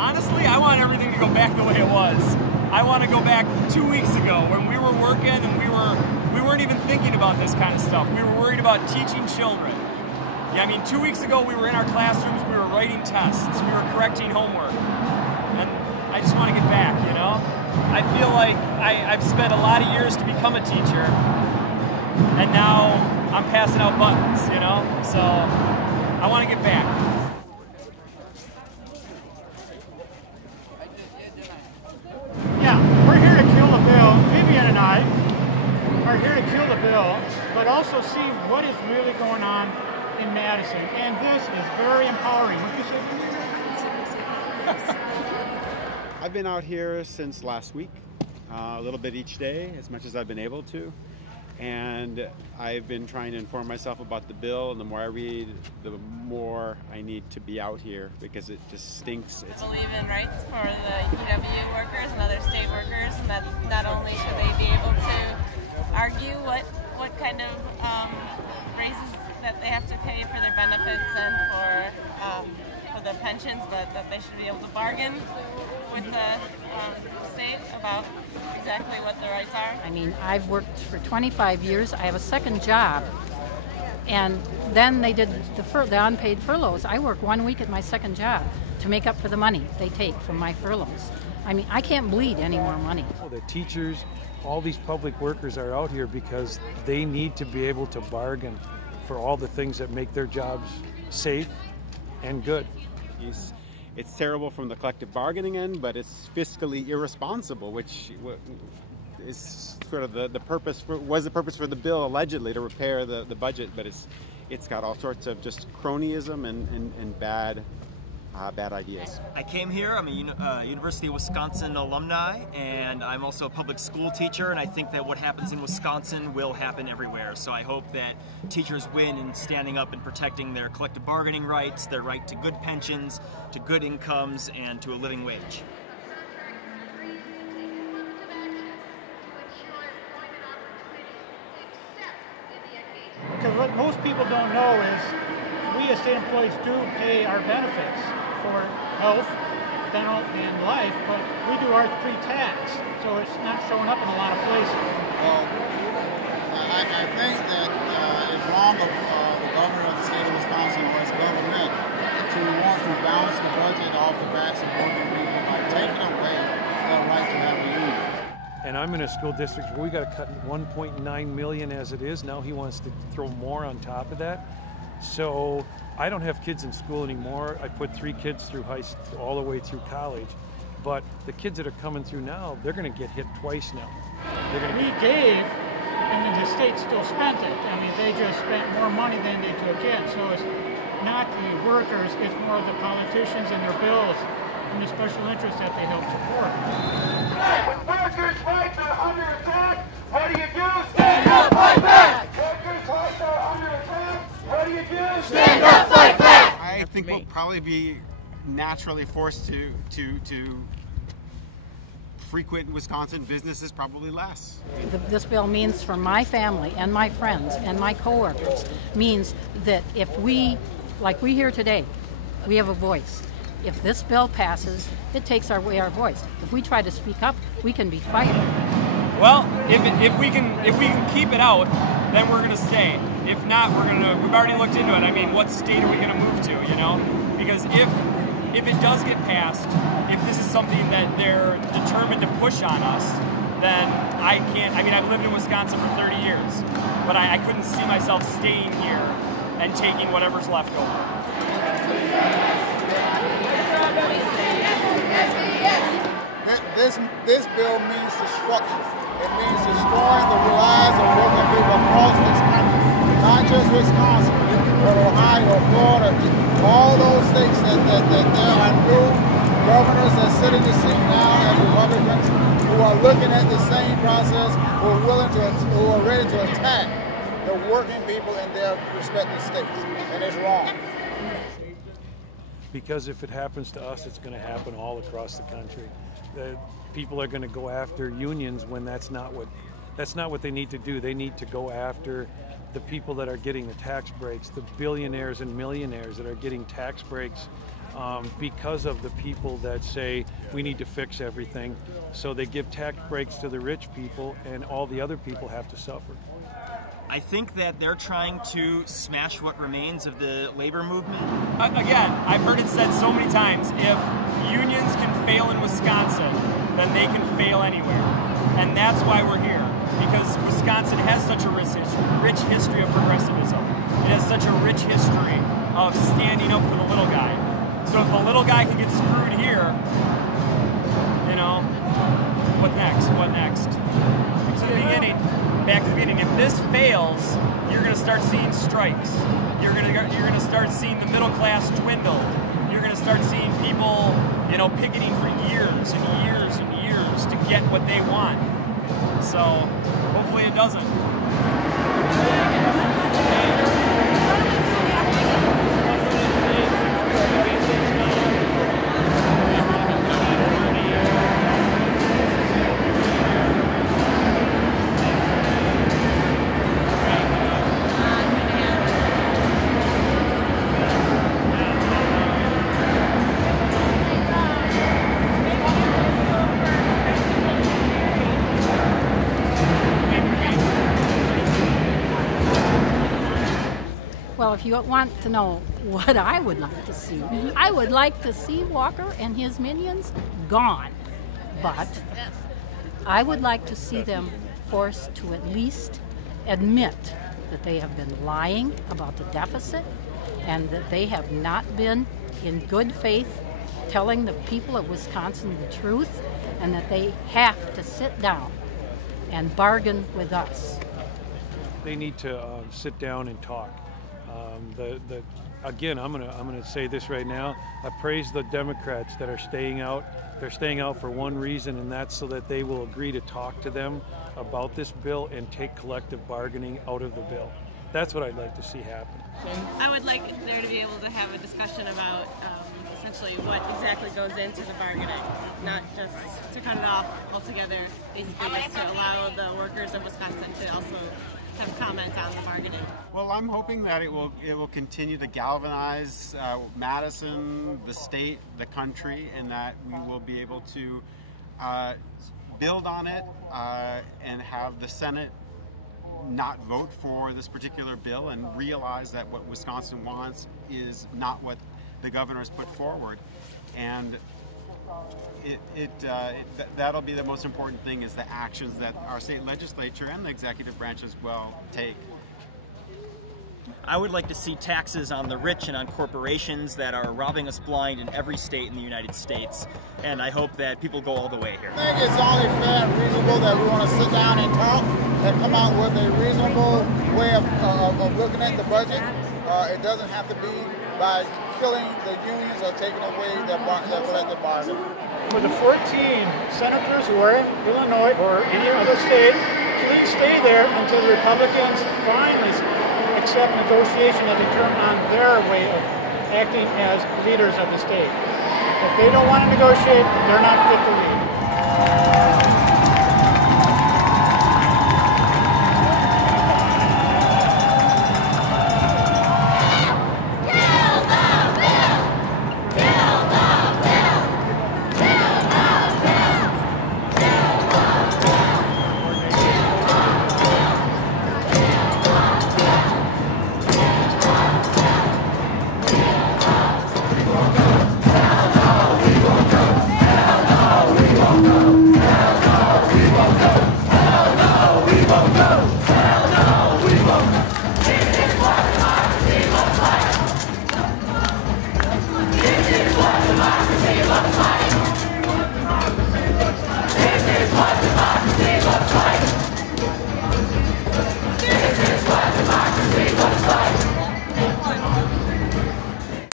Honestly, I want everything to go back the way it was. I want to go back 2 weeks ago when we were working and we weren't even thinking about this kind of stuff. We were worried about teaching children. Yeah, I mean, 2 weeks ago we were in our classrooms, we were writing tests, we were correcting homework. And I just want to get back, you know? I feel like I've spent a lot of years to become a teacher, and now I'm passing out buttons, you know? So I want to get back. Yeah, we're here to kill the bill. Vivian and I are here to kill the bill, but also see what is really going on in Madison. And this is very empowering. What you say? I've been out here since last week, a little bit each day, as much as I've been able to. And I've been trying to inform myself about the bill, and the more I read, the more I need to be out here because it just stinks. I believe in rights for the UW workers and other state workers, and that not only should they be able to argue what kind of raises that they have to pay for their benefits and for their pensions, but that they should be able to bargain with the state about exactly what their rights are. I mean, I've worked for 25 years. I have a second job, and then they did the unpaid furloughs. I work 1 week at my second job to make up for the money they take from my furloughs. I mean, I can't bleed any more money. The teachers, all these public workers are out here because they need to be able to bargain for all the things that make their jobs safe and good. It's terrible from the collective bargaining end, but it's fiscally irresponsible, which is sort of the purpose was the purpose for the bill, allegedly to repair the budget, but it's got all sorts of just cronyism and bad ideas. I came here, I'm a University of Wisconsin alumni, and I'm also a public school teacher, and I think that what happens in Wisconsin will happen everywhere. So I hope that teachers win in standing up and protecting their collective bargaining rights, their right to good pensions, to good incomes, and to a living wage. Because what most people don't know is we as state employees do pay our benefits for health, dental, and life, but we do ours pre-tax, so it's not showing up in a lot of places. Well, I think that it's wrong of the governor of the state of Wisconsin or his government to want to balance the budget off the backs of working people by taking away their right to have a union. And I'm in a school district where we got to cut $1.9 million as it is. Now he wants to throw more on top of that. So I don't have kids in school anymore. I put 3 kids through high school all the way through college. But the kids that are coming through now, they're going to get hit twice now. We gave, and then the state still spent it. I mean, they just spent more money than they took in. So it's not the workers, it's more the politicians and their bills and the special interests that they help support. When workers' rights are under attack, what do you do? Stand up, fight back! Workers' rights are under attack. What do you do? Stand up, fight back! I think we'll probably be naturally forced to frequent Wisconsin businesses probably less. This bill means for my family and my friends and my coworkers, means that if we, like we here today, we have a voice. If this bill passes, it takes away our voice. If we try to speak up, we can be fired. Well, if we can keep it out, then we're gonna stay. If not, we've already looked into it. I mean, what state are we gonna move to, you know? Because if it does get passed, if this is something that they're determined to push on us, then I can't. I mean, I've lived in Wisconsin for 30 years, but I couldn't see myself staying here and taking whatever's left over. This bill means destruction. It means destroying the lives of working people across this country. Not just Wisconsin, but Ohio, Florida, all those states that there are new governors that sit in the seat now as Republicans who are looking at the same process, who are ready to attack the working people in their respective states. And it's wrong. Because if it happens to us, it's going to happen all across the country. People are going to go after unions when that's not what they need to do. They need to go after the people that are getting the tax breaks, the billionaires and millionaires that are getting tax breaks because of the people that say we need to fix everything. So they give tax breaks to the rich people, and all the other people have to suffer. I think that they're trying to smash what remains of the labor movement. Again, I've heard it said so many times, if unions can fail in Wisconsin, then they can fail anywhere. And that's why we're here, because Wisconsin has such a rich history of progressivism. It has such a rich history of standing up for the little guy. So if the little guy can get screwed here, you know, what next? What next? To the beginning. Back to the beginning. If this fails, you're going to start seeing strikes. You're going to start seeing the middle class dwindle. You're going to start seeing people, you know, picketing for years and years and years to get what they want. So hopefully it doesn't. Well, if you want to know what I would like to see, I would like to see Walker and his minions gone. But I would like to see them forced to at least admit that they have been lying about the deficit and that they have not been in good faith telling the people of Wisconsin the truth, and that they have to sit down and bargain with us. They need to sit down and talk. Again, I'm gonna say this right now. I praise the Democrats that are staying out. They're staying out for one reason, and that's so that they will agree to talk to them about this bill and take collective bargaining out of the bill. That's what I'd like to see happen. I would like there to be able to have a discussion about essentially what exactly goes into the bargaining, not just to cut it off altogether, basically just to allow the workers of Wisconsin to also have comment on the bargaining. Well, I'm hoping that it will continue to galvanize Madison, the state, the country, and that we will be able to build on it and have the Senate not vote for this particular bill and realize that what Wisconsin wants is not what the governor has put forward. And that'll be the most important thing, is the actions that our state legislature and the executive branch as well take. I would like to see taxes on the rich and on corporations that are robbing us blind in every state in the United States, and I hope that people go all the way here. I think it's only fair and reasonable that we want to sit down and talk and come out with a reasonable way of looking at the budget. It doesn't have to be by killing the unions or taking away their collective bargaining. For the 14 senators who are in Illinois or any other state, please stay there until the Republicans finally accept negotiation as a term on their way of acting as leaders of the state. If they don't want to negotiate, they're not fit to lead.